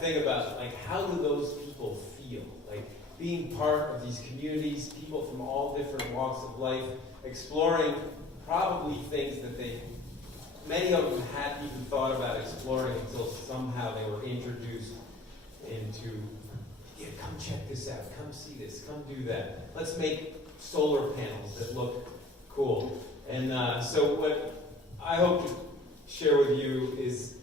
think about, like, how do those people feel? Like, being part of these communities, people from all different walks of life, exploring probably things that many of them hadn't even thought about exploring until somehow they were introduced into, yeah, come check this out, come see this, come do that. Let's make solar panels that look cool. And so what I hope to share with you is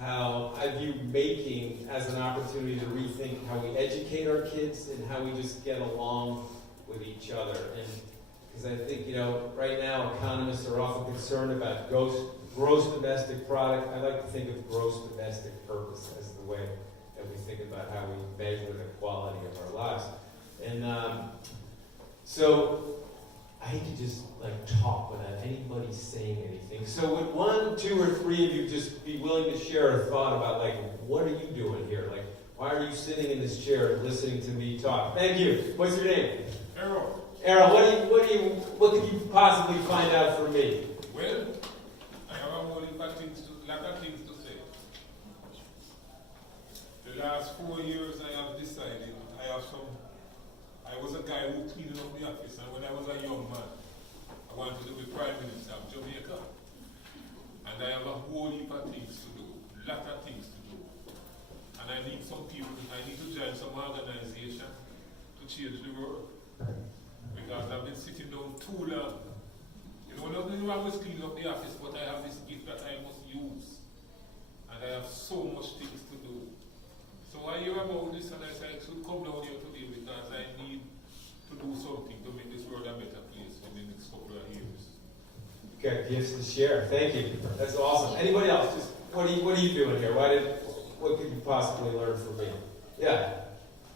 how I view making as an opportunity to rethink how we educate our kids and how we just get along with each other. And because I think, right now economists are often concerned about gross domestic product. I like to think of gross domestic purpose as the way that we think about how we measure the quality of our lives. And so I hate to just talk without anybody saying anything. So would 1, 2, or 3 of you just be willing to share a thought about what are you doing here? Why are you sitting in this chair and listening to me talk? Thank you. What's your name? Errol. Errol, what could you possibly find out from me? Well, I have a lot of things to say. The last 4 years I have decided I was a guy who cleaned up the office, and when I was a young man, I wanted to be Prime Minister of Jamaica. And I have a whole heap of things to do, lot of things to do. And I need some people, I need to join some organization to change the world. Because I've been sitting down too long. Nothing wrong with cleaning up the office, but I have this gift that I must use. And I have so much things to do. So I hear about this and I said I should come down here today because I need to do something to make this world a better place in the next couple of years. You got gifts to share. Thank you. That's awesome. Anybody else? Just what are you doing here? What could you possibly learn from me? Yeah.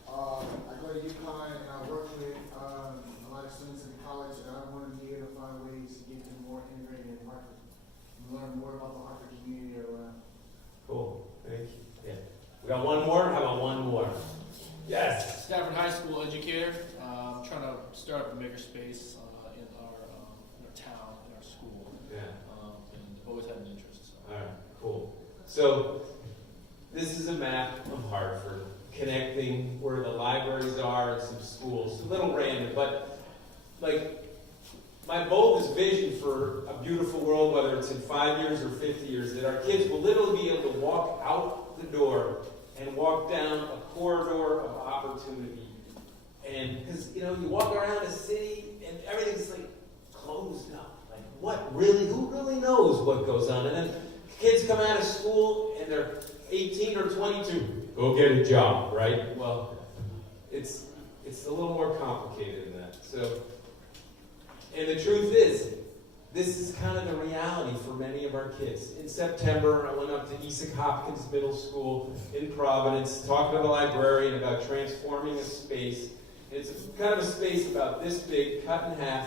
I go to UConn and I work with a lot of students in college, and I want to be able to find ways to get them more integrated in Hartford and learn more about the Hartford community around. Cool. Thank you. Yeah. We got one more? How about one more? Yes. Stafford High School educator. Trying to start up a makerspace in our town, in our school. Yeah. And always had an interest. So. All right. Cool. So this is a map of Hartford connecting where the libraries are and some schools. A little random, but my boldest vision for a beautiful world, whether it's in 5 years or 50 years, that our kids will literally be able to walk out the door and walk down a corridor of opportunity. And because, you walk around a city and everything's closed up. Who really knows what goes on? And then kids come out of school and they're 18 or 22. Go get a job, right? Well, it's a little more complicated than that. So, and the truth is, this is kind of the reality for many of our kids. In September, I went up to Essex Hopkins Middle School in Providence, talking to the librarian about transforming a space. And it's kind of a space about this big, cut in half.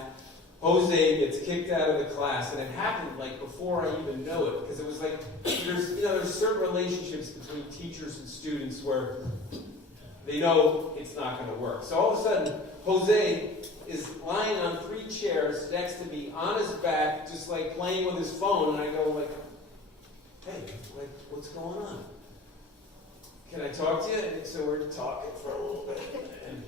Jose gets kicked out of the class, and it happened before I even know it, because it was there's certain relationships between teachers and students where they know it's not going to work. So all of a sudden, Jose is lying on 3 chairs next to me on his back, just playing with his phone, and I go hey, what's going on? Can I talk to you? And so we're talking for a little bit, and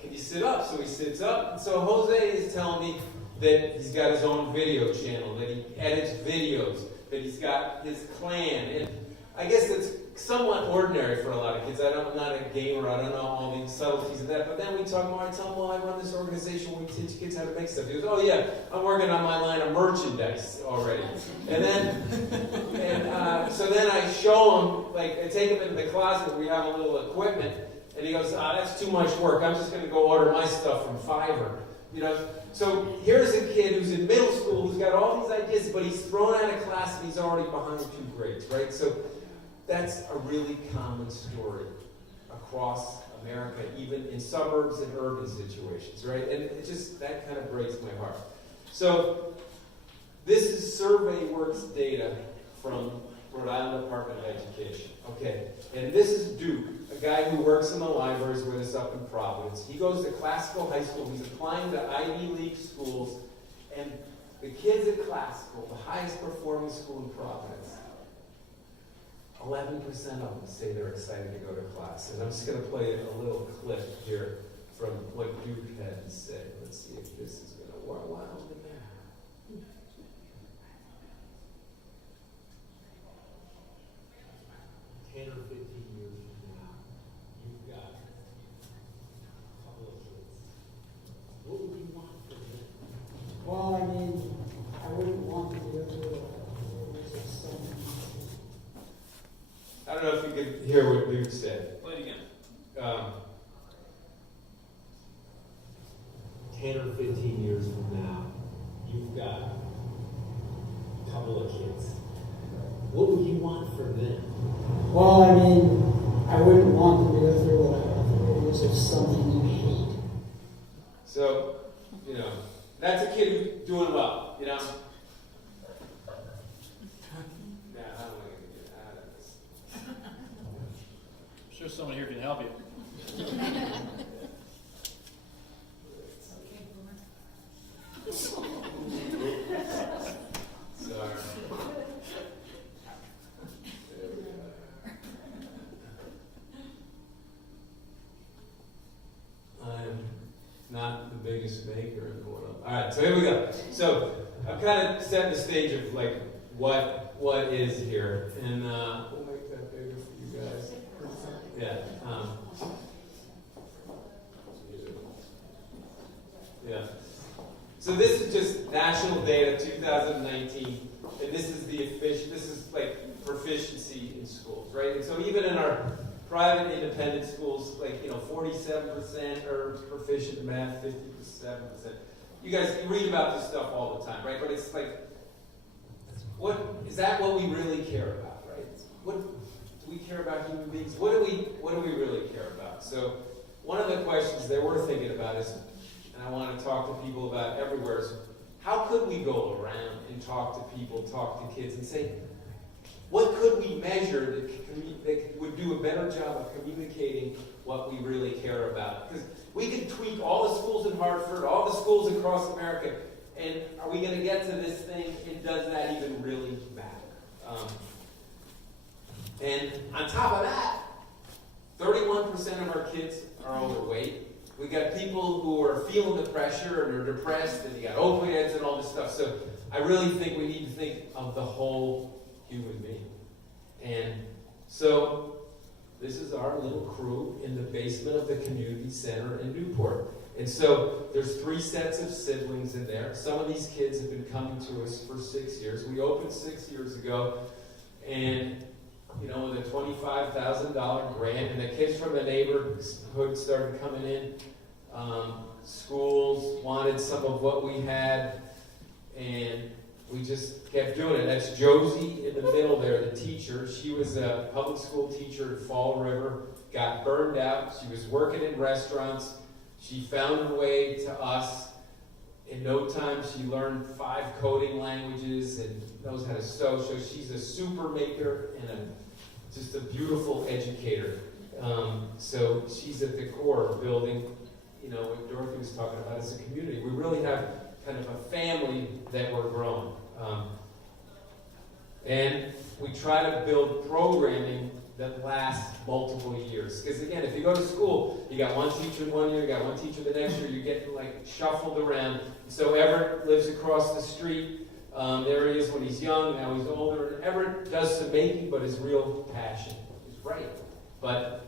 can you sit up? So he sits up, and so Jose is telling me that he's got his own video channel, that he edits videos, that he's got his clan, and I guess that's somewhat ordinary for a lot of kids. I'm not a gamer, I don't know all the subtleties of that, but then we talk more, I tell him, well, I run this organization where we teach kids how to make stuff. He goes, oh yeah, I'm working on my line of merchandise already. And then, so then I show him, I take him into the closet where we have a little equipment, and he goes, that's too much work, I'm just going to go order my stuff from Fiverr. So here's a kid who's in middle school, who's got all these ideas, but he's thrown out of class and he's already behind 2 grades, right? So that's a really common story across America, even in suburbs and urban situations, right? And that kind of breaks my heart. So this is SurveyWorks data from Rhode Island Department of Education. Okay, and this is Duke, a guy who works in the libraries with us up in Providence. He goes to Classical High School. He's applying to Ivy League schools, and the kids at Classical, the highest performing school in Providence, 11% of them say they're excited to go to class. And I'm just going to play a little clip here from what Duke had to say. Let's see if this is going to work well in there. 10 or 15 years from now, you've got a couple of kids. What would you want for them? Well, I mean, I wouldn't want to go through it. I don't know if you could hear what Duke said. Play it again. 10 or 15 years from now, you've got a couple of kids. What would you want from them? Well, I mean, I wouldn't want them to go through what it is of something you hate. So, you know, that's a kid who's doing well, you know. Now, how am I going to get out of this? I'm sure someone here can help you. Sorry. I'm not the biggest maker in the world. All right, so here we go. So I'm kind of setting the stage of like what is here, and we'll make that bigger for you guys. Yeah. Yeah. So this is just national data, 2019, and this is this is like proficiency in schools, right? And so even in our private independent schools, like, you know, 47% are proficient in math, 57%. You guys read about this stuff all the time, right? But it's like, what is that what we really care about, right? What do we care about human beings? What do we really care about? So one of the questions that we're thinking about is, and I want to talk to people about everywhere, is how could we go around and talk to people, talk to kids, and say, what could we measure that would do a better job of communicating what we really care about? Because we can tweak all the schools in Hartford, all the schools across America, and are we going to get to this thing, and does that even really matter? And on top of that, 31% of our kids are overweight. We got people who are feeling the pressure and are depressed, and you got opioids and all this stuff. So I really think we need to think of the whole human being. And so this is our little crew in the basement of the community center in Newport. And so there's 3 sets of siblings in there. Some of these kids have been coming to us for 6 years. We opened 6 years ago, and you know, with a $25,000 grant, and the kids from the neighborhood started coming in. Schools wanted some of what we had, and we just kept doing it. That's Josie in the middle there, the teacher. She was a public school teacher at Fall River, got burned out. She was working in restaurants. She found her way to us. In no time, she learned 5 coding languages and knows how to sew. So she's a super maker and just a beautiful educator. So she's at the core of building, you know, what Dorothy was talking about as a community. We really have kind of a family that we're growing. And we try to build programming that lasts multiple years. Because again, if you go to school, you got one teacher one year, you got one teacher the next year, you get like shuffled around. So Everett lives across the street. There he is when he's young, now he's older. Everett does some making, but his real passion is writing. But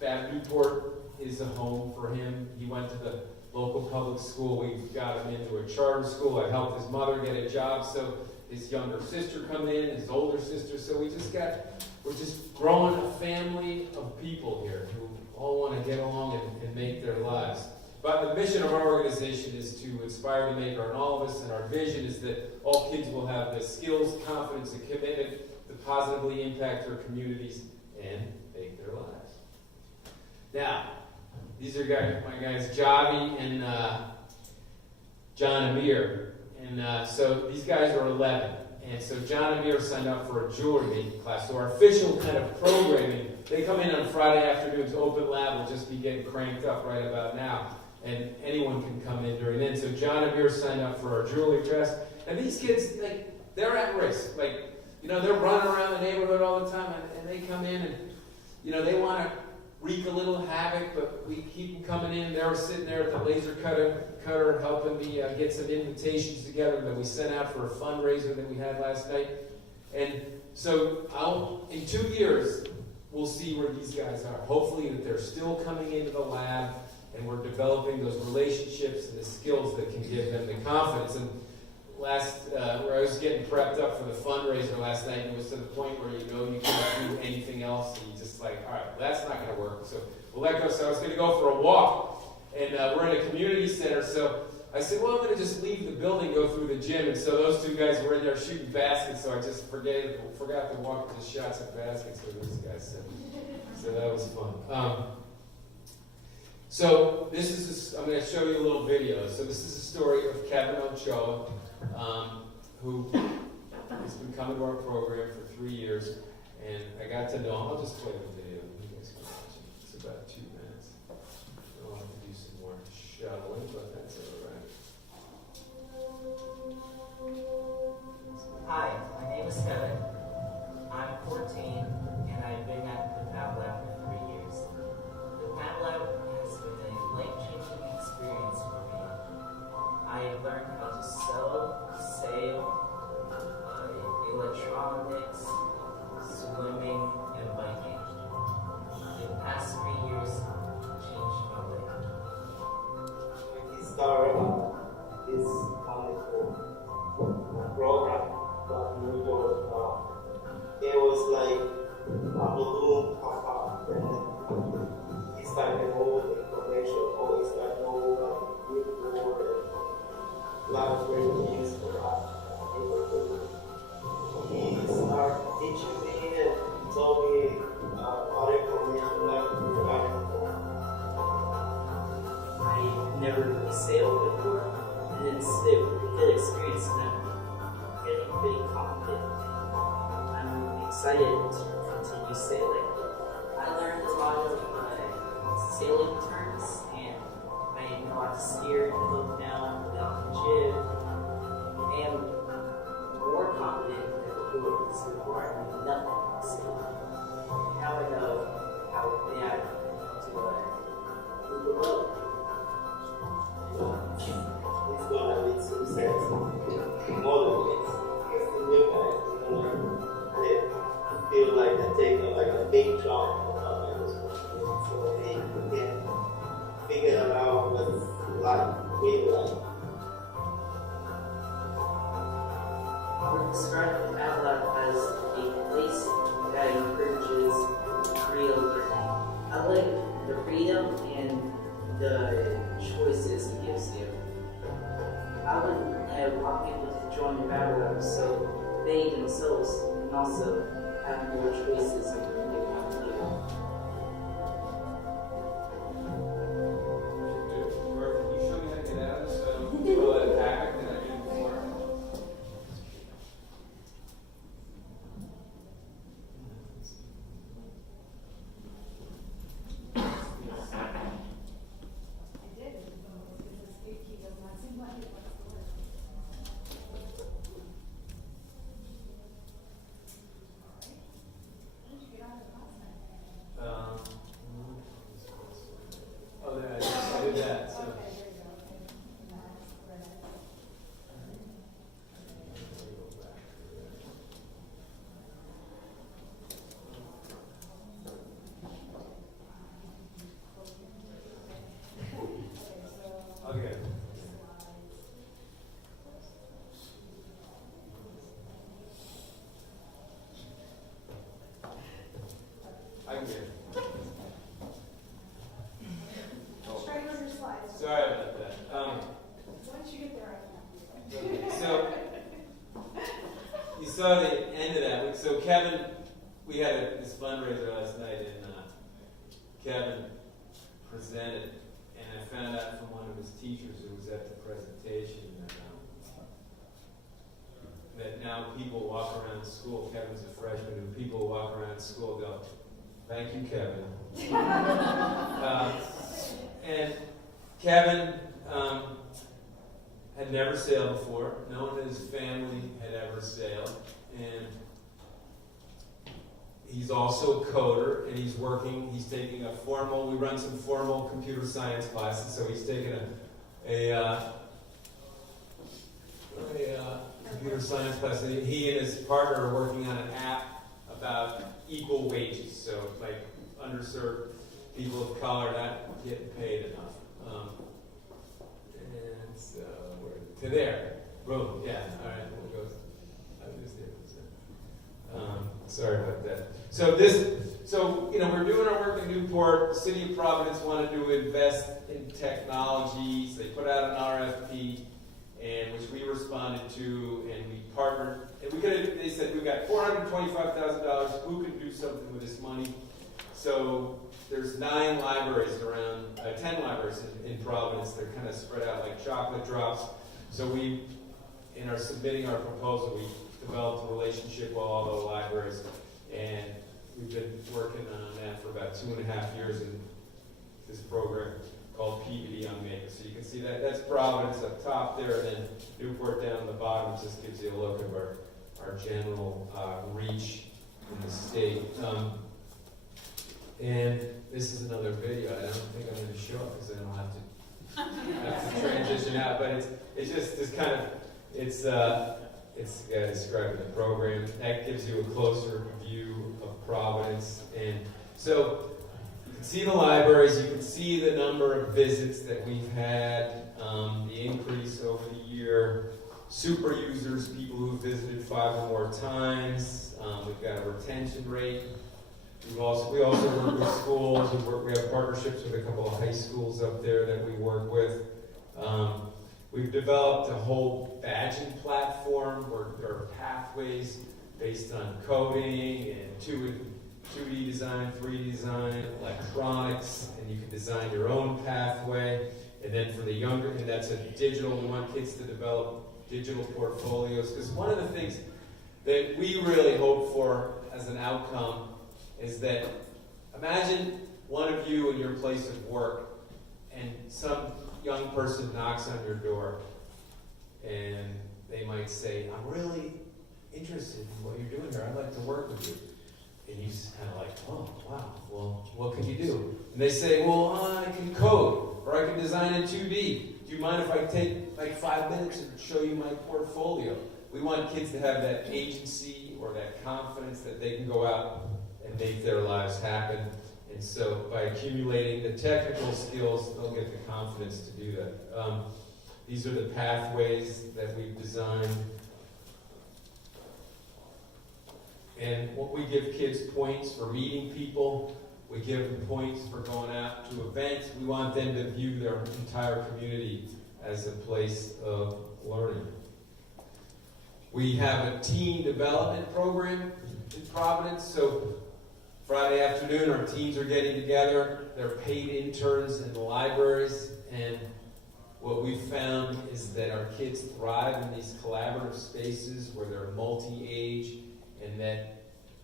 FabNewport is a home for him. He went to the local public school. We got him into a charter school. I helped his mother get a job, so his younger sister come in, his older sister. So we're just growing a family of people here who all want to get along and make their lives. But the mission of our organization is to inspire the maker in all of us, and our vision is that all kids will have the skills, confidence, and commitment to positively impact their communities and make their lives. Now, these are my guys, Javi and John Amir. And so these guys are 11. And so John Amir signed up for a jewelry making class. So our official kind of programming, they come in on Friday afternoons, open lab will just be getting cranked up right about now. And anyone can come in during then. So John Amir signed up for our jewelry class. And these kids, like, they're at risk. Like, they're running around the neighborhood all the time, and they come in and, they want to wreak a little havoc, but we keep them coming in. They were sitting there at the laser cutter helping me get some invitations together that we sent out for a fundraiser that we had last night. And so in 2 years, we'll see where these guys are. Hopefully that they're still coming into the lab and we're developing those relationships and the skills that can give them the confidence. And where I was getting prepped up for the fundraiser last night, it was to the point where you can't do anything else, and you just like, all right, that's not going to work. So we'll let go. So I was going to go for a walk, and we're in a community center. So I said, well, I'm going to just leave the building, go through the gym. And so those two guys were in there shooting baskets, so I just forgot to walk the shots at baskets for those guys. So that was fun. So I'm going to show you a little video. So this is a story of Kevin Ochoa, who has been coming to our program for 3 years, and I got to know him. I'll just play the video. You guys can watch it. It's about 2 minutes. I'll have to do some more shuttling, but that's all right. Hi, my name is Kevin. I'm 14, and I've been at the Fab Lab for 3 years. The Fab Lab has been a life-changing experience for me. I have learned how to sew, sail, electronics, swimming, and biking. The past 3 years changed my life. The story is wonderful program that Newport. It was like a balloon pop up, and it's like the whole information, or it's like the whole Newport, and a lot of great news for us. He started teaching me and told me other information like I never really sailed before, and it's a really good experience, and I'm getting pretty confident. I'm excited to continue sailing. I learned a lot of sailing terms, and I know how to steer and look down without the jib. I am more confident than before, because before I knew nothing about sailing. Now I know how bad to move the boat. it's gonna be success. More than this. Because the new guys, they feel like they take a big jump. So they can figure out what life really like. I would describe the Fab Lab as a place that encourages real learning. I like the freedom and the choices it gives you. I wouldn't have been able to join the Fab Lab, so they themselves can also have more choices of what they want to do. Can you show me how to get out of this? So I don't throw that havoc that I did before. I did that. So. Okay. I can get it. Sorry about that. Once you get there, I can. Okay, so you saw the end of that. So Kevin, we had this fundraiser last night, and Kevin presented, and I found out from one of his teachers who was at the presentation that now people walk around school. Kevin's a freshman, and people walk around school and go, "Thank you, Kevin." And Kevin had never sailed before. No one in his family had ever sailed. And He's also a coder, and he's taking a formal, we run some formal computer science classes, so he's taking a computer science class, and he and his partner are working on an app about equal wages, so like underserved people of color not getting paid enough. And so to there, boom, yeah, all right, we'll go. Sorry about that. So we're doing our work in Newport. The City of Providence wanted to invest in technology, so they put out an RFP, and which we responded to, and we partnered. And they said we've got $425,000. Who can do something with this money? So there's 9 libraries around, 10 libraries in Providence. They're kind of spread out like chocolate drops. So in our submitting our proposal, we developed a relationship with all the libraries, and we've been working on that for about 2.5 years in this program called PVD on Makers. So you can see that's Providence up top there, and then Newport down the bottom. Just gives you a look of our general reach in the state. And this is another video. I don't think I'm going to show it because I don't have to transition out, but it's just this kind of it's describing the program. That gives you a closer view of Providence. And so you can see the libraries, you can see the number of visits that we've had, the increase over the year, super users, people who have visited 5 or more times. We've got a retention rate. We also work with schools. We have partnerships with a couple of high schools up there that we work with. We've developed a whole badging platform where there are pathways based on coding and 2D design, 3D design, electronics, and you can design your own pathway. And then for the younger, and that's a digital, we want kids to develop digital portfolios. Because one of the things that we really hope for as an outcome is that, imagine one of you in your place of work and some young person knocks on your door and they might say, I'm really interested in what you're doing here. I'd like to work with you. And you just kind of like, oh, wow, well, what can you do? And they say, well, I can code, or I can design in 2D. Do you mind if I take like 5 minutes and show you my portfolio? We want kids to have that agency or that confidence that they can go out and make their lives happen. And so by accumulating the technical skills, they'll get the confidence to do that. These are the pathways that we've designed. And what we give kids points for meeting people. We give them points for going out to events. We want them to view their entire community as a place of learning. We have a teen development program in Providence. So Friday afternoon, our teens are getting together. They're paid interns in the libraries. And what we've found is that our kids thrive in these collaborative spaces where they're multi-age, and that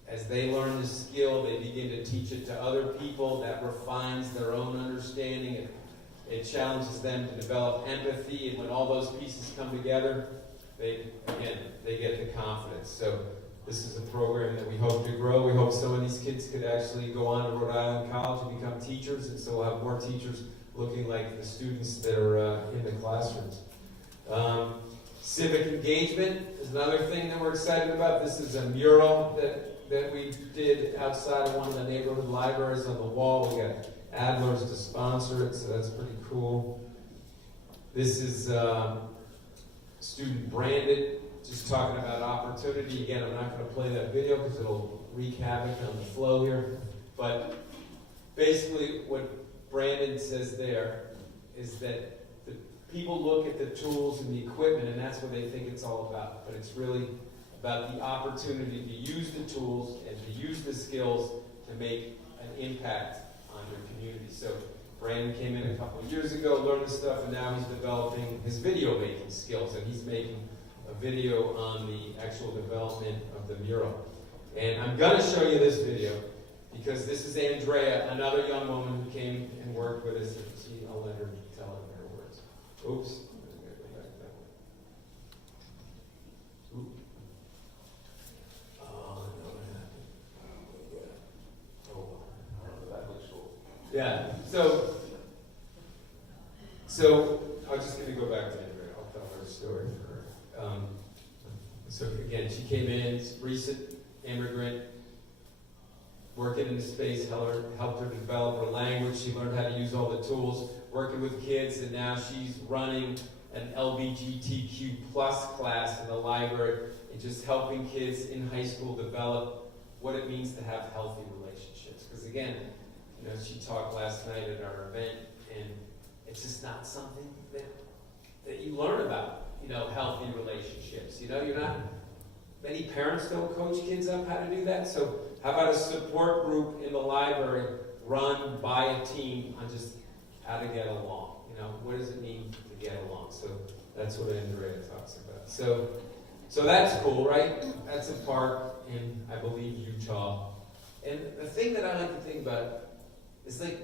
as they learn the skill, they begin to teach it to other people. That refines their own understanding. It challenges them to develop empathy, and when all those pieces come together, they get the confidence. So this is a program that we hope to grow. We hope some of these kids could actually go on to Rhode Island College and become teachers, and so we'll have more teachers looking like the students that are in the classrooms. Civic engagement is another thing that we're excited about. This is a mural that we did outside of one of the neighborhood libraries on the wall. We got Adler's to sponsor it, so that's pretty cool. This is student branded, just talking about opportunity. Again, I'm not going to play that video because it'll wreak havoc on the flow here. But basically what Brandon says there is that the people look at the tools and the equipment, and that's what they think it's all about. But it's really about the opportunity to use the tools and to use the skills to make an impact on your community. So Brandon came in a couple of years ago, learned this stuff, and now he's developing his video making skills, and he's making a video on the actual development of the mural. And I'm going to show you this video because this is Andrea, another young woman who came and worked with us. I'll let her tell it in her words. Oops. I'm going to go back that way. Oop. Oh, no, what happened? Yeah. So I'm just going to go back to Andrea. I'll tell her story for her. So again, she came in, recent immigrant, working in the space, helped her develop her language. She learned how to use all the tools, working with kids, and now she's running an LGBTQ plus class in the library and just helping kids in high school develop what it means to have healthy relationships. Because again, you know, she talked last night at our event, and it's just not something that you learn about, you know, healthy relationships. You know, many parents don't coach kids up how to do that. So how about a support group in the library run by a team on just how to get along? You know, what does it mean to get along? So that's what Andrea talks about. So that's cool, right? That's a park in, I believe, Utah. And the thing that I like to think about is, like,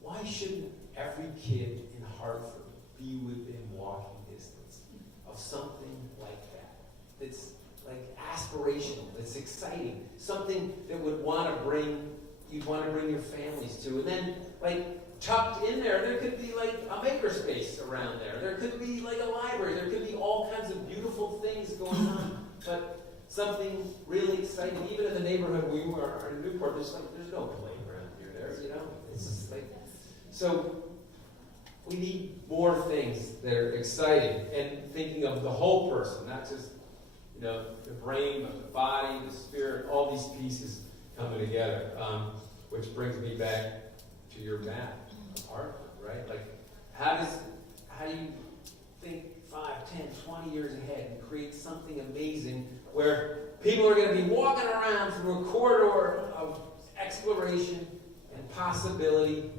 why shouldn't every kid in Hartford be within walking distance of something like that? That's like aspirational, that's exciting, something that you'd want to bring your families to. And then, like, tucked in there could be like a makerspace around there. There could be like a library. There could be all kinds of beautiful things going on. But something really exciting. Even in the neighborhood we were in Newport, there's no playground near there. You know, it's just like, so we need more things that are exciting and thinking of the whole person, not just, you know, the brain, but the body, the spirit, all these pieces coming together. Which brings me back to your map of Hartford, right? Like, how do you think 5, 10, 20 years ahead and create something amazing where people are going to be walking around through a corridor of exploration and possibility,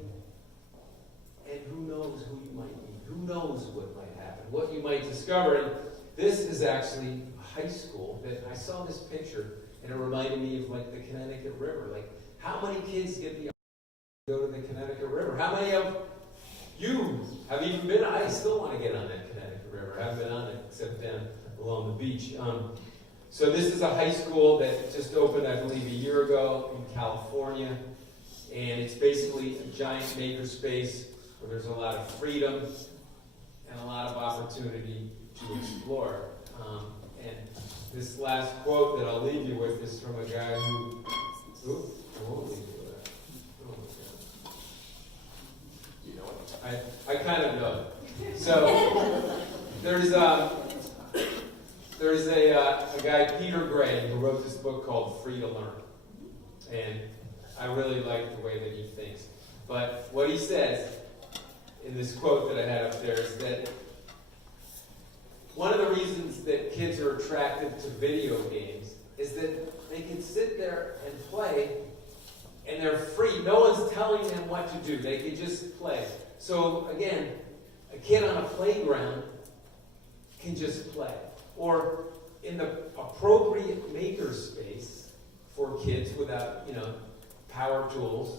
and who knows who you might meet, who knows what might happen, what you might discover. And this is actually a high school that I saw this picture, and it reminded me of, like, the Connecticut River. Like, how many kids get the opportunity to go to the Connecticut River? How many of you have even been? I still want to get on that Connecticut River. I haven't been on it except down along the beach. So this is a high school that just opened, I believe, a year ago in California. And it's basically a giant makerspace where there's a lot of freedom and a lot of opportunity to explore. And this last quote that I'll leave you with is from a guy who... I won't leave you with that. Oh, you know it? I kind of know it. So there's a guy, Peter Gray, who wrote this book called Free to Learn. And I really like the way that he thinks. But what he says in this quote that I had up there is that one of the reasons that kids are attracted to video games is that they can sit there and play, and they're free. No one's telling them what to do. They can just play. So again, a kid on a playground can just play. Or in the appropriate makerspace for kids without, you know, power tools,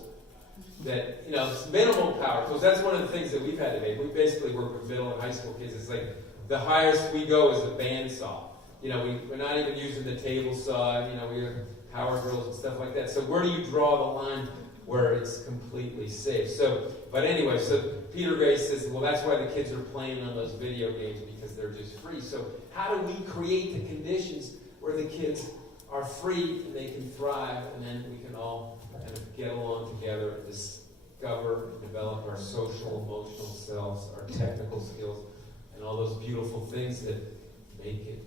that, you know, minimal power tools. That's one of the things that we've had to make. We basically work with middle and high school kids. It's like the highest we go is a bandsaw. You know, we're not even using the table saw. You know, we have power drills and stuff like that. So where do you draw the line where it's completely safe? So, but anyway, so Peter Gray says, well, that's why the kids are playing on those video games, because they're just free. So how do we create the conditions where the kids are free and they can thrive, and then we can all kind of get along together, discover and develop our social, emotional selves, our technical skills, and all those beautiful things that make it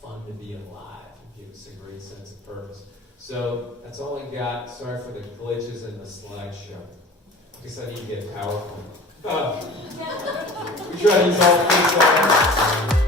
fun to be alive and give us a great sense of purpose. So that's all I got. Sorry for the glitches in the slideshow. I guess I need to get PowerPoint. We try to use all things.